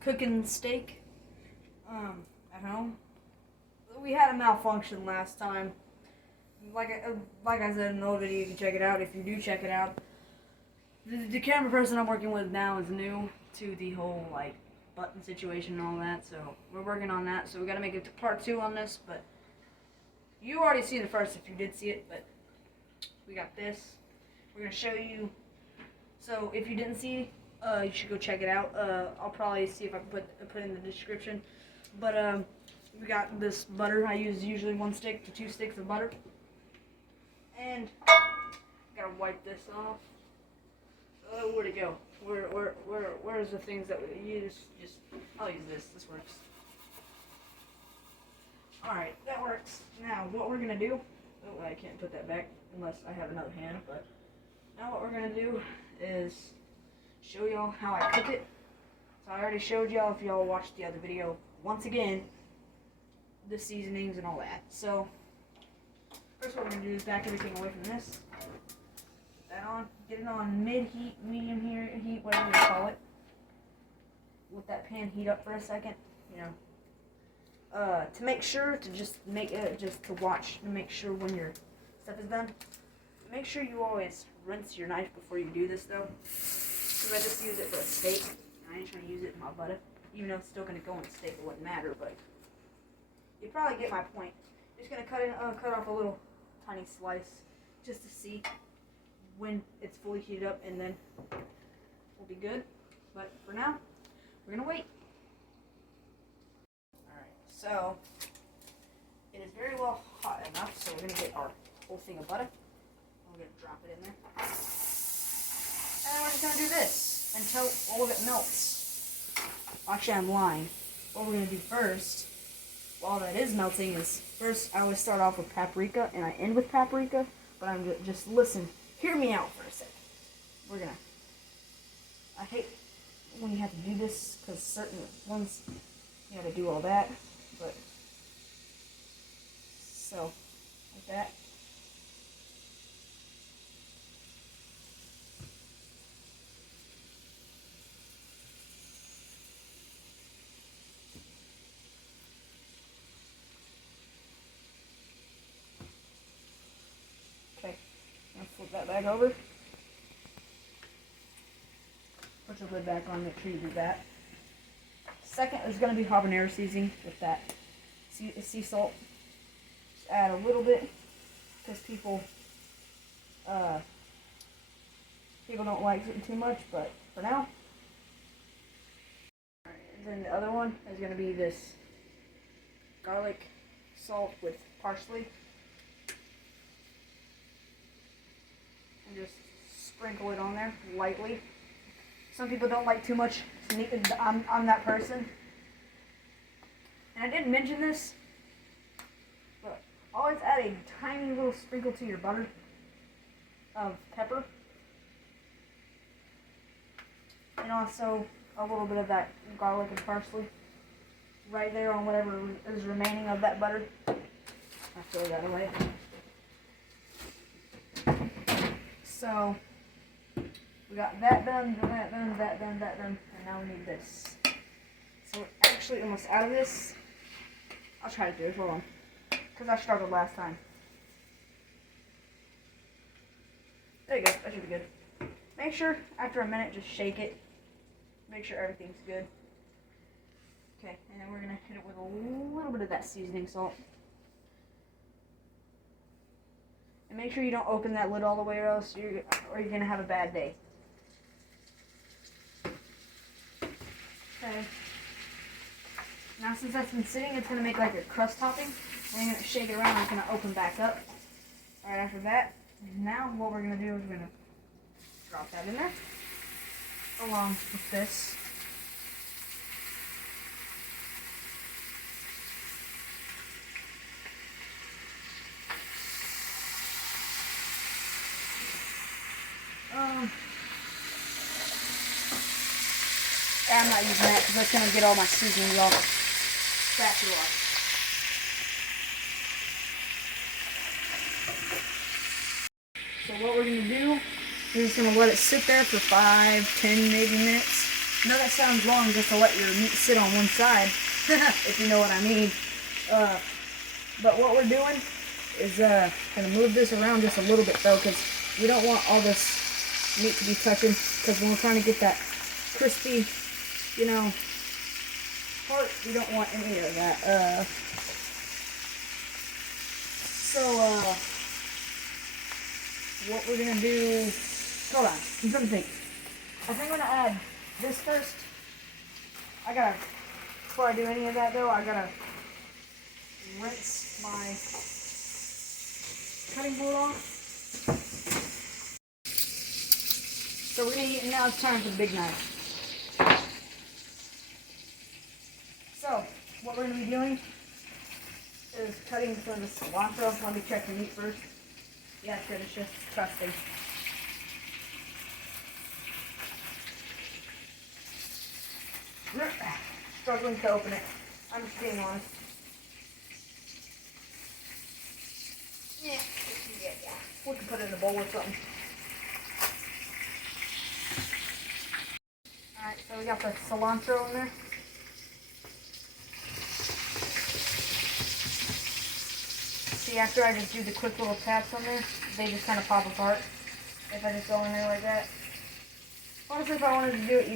cooking steak at home. We had a malfunction last time. Like I said in the old video, you can check it out if you do check it out. The camera person I'm working with now is new to the whole like button situation and all that, so we're working on that. So we gotta make it to part 2 on this, but you already seen the first if you did see it. But we got this. We're gonna show you. So if you didn't see, you should go check it out. I'll probably see if I can put it in the description. But we got this butter. I use usually 1 stick to 2 sticks of butter, and gotta wipe this off. Where'd it go? Where's the things that we use? I'll use this. This works. Alright, that works. Now, what we're gonna do, oh, I can't put that back unless I have another hand, but now what we're gonna do is show y'all how I cook it. So I already showed y'all if y'all watched the other video. Once again, the seasonings and all that. So, first what we're gonna do is back everything away from this. That on, get it on mid-heat, medium heat, whatever you call it. Let that pan heat up for a second, you know. To make sure to make sure when your stuff is done. Make sure you always rinse your knife before you do this though. Because I just use it for a steak. I ain't trying to use it in my butter. Even though it's still gonna go in the steak, it wouldn't matter, but you probably get my point. Just gonna cut off a little tiny slice just to see when it's fully heated up, and then we'll be good. But for now, we're gonna wait. Alright, so it is very well hot enough, so we're gonna get our whole thing of butter. I'm gonna drop it in there. And then we're just gonna do this until all of it melts. Actually, I'm lying. What we're gonna do first, while that is melting, is first I always start off with paprika and I end with paprika, but I'm just listen. Hear me out for a second. I hate when you have to do this, because certain ones, you gotta do all that, but, so, like that. Okay, now flip that back over. Put your lid back on, make sure you do that. Second is going to be habanero seasoning with that sea salt. Just add a little bit, because people don't like it too much, but for now. Alright, then the other one is going to be this garlic salt with parsley. And just sprinkle it on there lightly. Some people don't like too much. I'm that person. And I didn't mention this, but always add a tiny little sprinkle to your butter of pepper. And also a little bit of that garlic and parsley right there on whatever is remaining of that butter. I throw that away. So we got that done, that done, that done, that done, and now we need this. So we're actually almost out of this. I'll try to do it, hold on, because I struggled last time. There you go, that should be good. Make sure, after a minute, just shake it. Make sure everything's good. Okay, and then we're going to hit it with a little bit of that seasoning salt. And make sure you don't open that lid all the way, or else you're going to have a bad day. Okay. Now since that's been sitting, it's going to make like a crust topping. And you're going to shake it around and it's going to open back up. Right after that, now what we're going to do is we're going to drop that in there. Along with this. I'm not using that because that's going to get all my seasoning off. Spatula. So what we're going to do, we're just going to let it sit there for 5, 10 maybe minutes. know that sounds long just to let your meat sit on one side, if you know what I mean. But what we're doing is gonna move this around just a little bit though, because we don't want all this meat to be touching, because when we're trying to get that crispy, you know, part, we don't want any of that. What we're gonna do, hold on, I'm trying to think. I think I'm gonna add this first. Before I do any of that though, I gotta rinse my cutting board off. So we're gonna eat, now it's time for the big knife. So, what we're gonna be doing is cutting some of the cilantro. Let me check the meat first. Yeah, it's good, it's just disgusting. Struggling to open it. I'm just being honest. Yeah. We can put it in a bowl or something. Alright, so we got the cilantro in there. See, after I just do the quick little taps on there, they just kind of pop apart. If I just go in there like that. Honestly, if I wanted to do it